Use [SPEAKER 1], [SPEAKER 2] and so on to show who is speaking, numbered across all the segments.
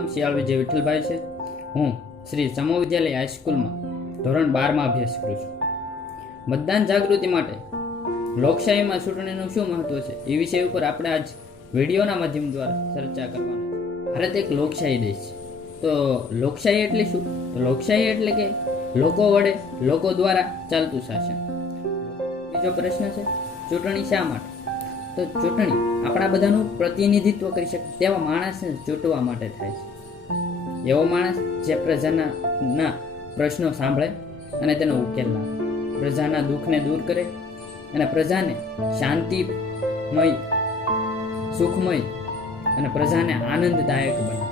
[SPEAKER 1] નામ શિયાળ વિજય વિઠ્ઠલભાઈ છે. હું શ્રી સમો વિદ્યાલય હાઈસ્કૂલમાં ધોરણ બારમાં અભ્યાસ કરું છું. મતદાન જાગૃતિ માટે લોકશાહીમાં ચૂંટણીનું શું મહત્વ છે એ વિષય ઉપર આપણે આજ વિડીયોના માધ્યમ દ્વારા ચર્ચા કરવાના ભારત એક લોકશાહી દેશ છે. તો લોકશાહી એટલે શું? તો લોકશાહી એટલે કે લોકો વડે લોકો દ્વારા ચાલતું શાસન. બીજો પ્રશ્ન છે, ચૂંટણી શા માટે? તો ચૂંટણી આપણા બધાનું પ્રતિનિધિત્વ કરી શકે તેવા માણસને ચૂંટવા માટે થાય છે. એવો માણસ જે પ્રજાના પ્રશ્નો સાંભળે અને તેનો ઉકેલ લાવે. પ્રજાના દુઃખને દૂર કરે અને પ્રજાને શાંતિમય, સુખમય અને પ્રજાને આનંદદાયક બનાવે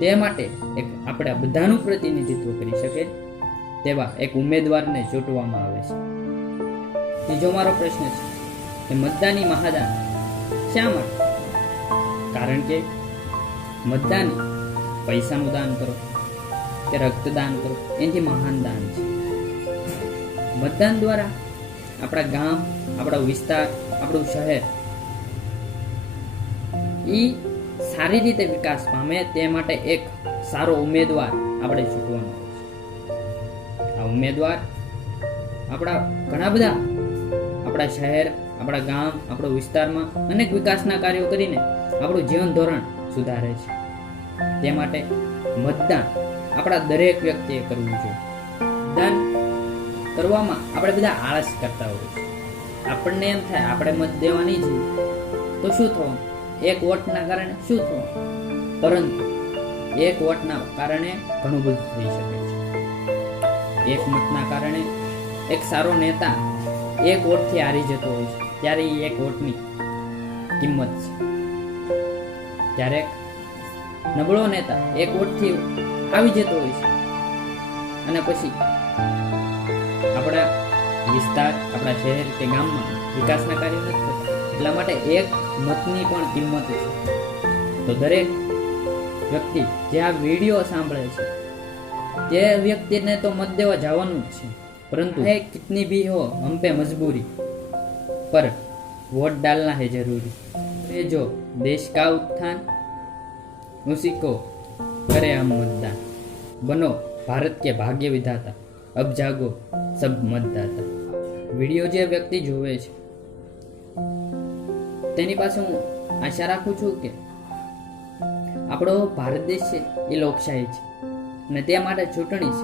[SPEAKER 1] તે માટે એક આપણે બધાનું પ્રતિનિધિત્વ કરી શકે તેવા એક ઉમેદવારને ચૂંટવામાં આવે છે. ત્રીજો મારો પ્રશ્ન છે કે મતદાની મહાદાન. શા માટે કારણ કે મતદાન પૈસાનું દાન કરો કે રક્તદાન કરો એનાથી મહાન દાન છે. મતદાન દ્વારા આપણા ગામ, આપણો વિસ્તાર, આપણું શહેર એ સારી રીતે વિકાસ પામે તે માટે એક સારો ઉમેદવાર આપણે ચૂંટવાનો આ ઉમેદવાર આપણા ઘણા બધા આપણા શહેર આપણા ગામ, આપણો વિસ્તારમાં અનેક વિકાસના કાર્યો કરીને આપણું જીવન ધોરણ સુધારે છે. તે માટે મતદાન આપણા દરેક વ્યક્તિએ કરવું જોઈએ. દાન કરવામાં આપણે બધા આળસ કરતા હોઈએ છીએ આપણને એમ થાય, આપણે મત દેવાની છે તો શું થવું એક વોટના કારણે શું થવું પરંતુ એક વોટના કારણે ઘણું બધું થઈ શકે છે. એક મતના કારણે એક સારો નેતા એક વોટથી હારી જતો હોય છે. ત્યારે એ એક વોટની કિંમત છે. ક્યારેક નબળો નેતા એક વોટથી આવી જતો હોય છે. અને પછી આપણા વિસ્તાર, આપણા શહેર કે ગામમાં વિકાસના કાર્યો નથી થતા. એટલા માટે એક મતની પણ કિંમત છે. તો દરેક વ્યક્તિ જે આ વીડિયો સાંભળે છે, તે વ્યક્તિને તો મત દેવા જવાનું જ છે. પરંતુ હે કિતની ભી હો, હમ પે મજબૂરી. पर वोट डालना है जरूरी ये जो देश का उत्थान उसी को करे हम मतदान बनो भारत के भाग्य विधाता अब जागो सब मतदाता વિડીયો જે વ્યક્તિ જોવે છે તેની પાસે હું આશા રાખું છું કે આપણો ભારત દેશ છે એ લોકશાહી છે અને તે માટે ચૂંટણી છે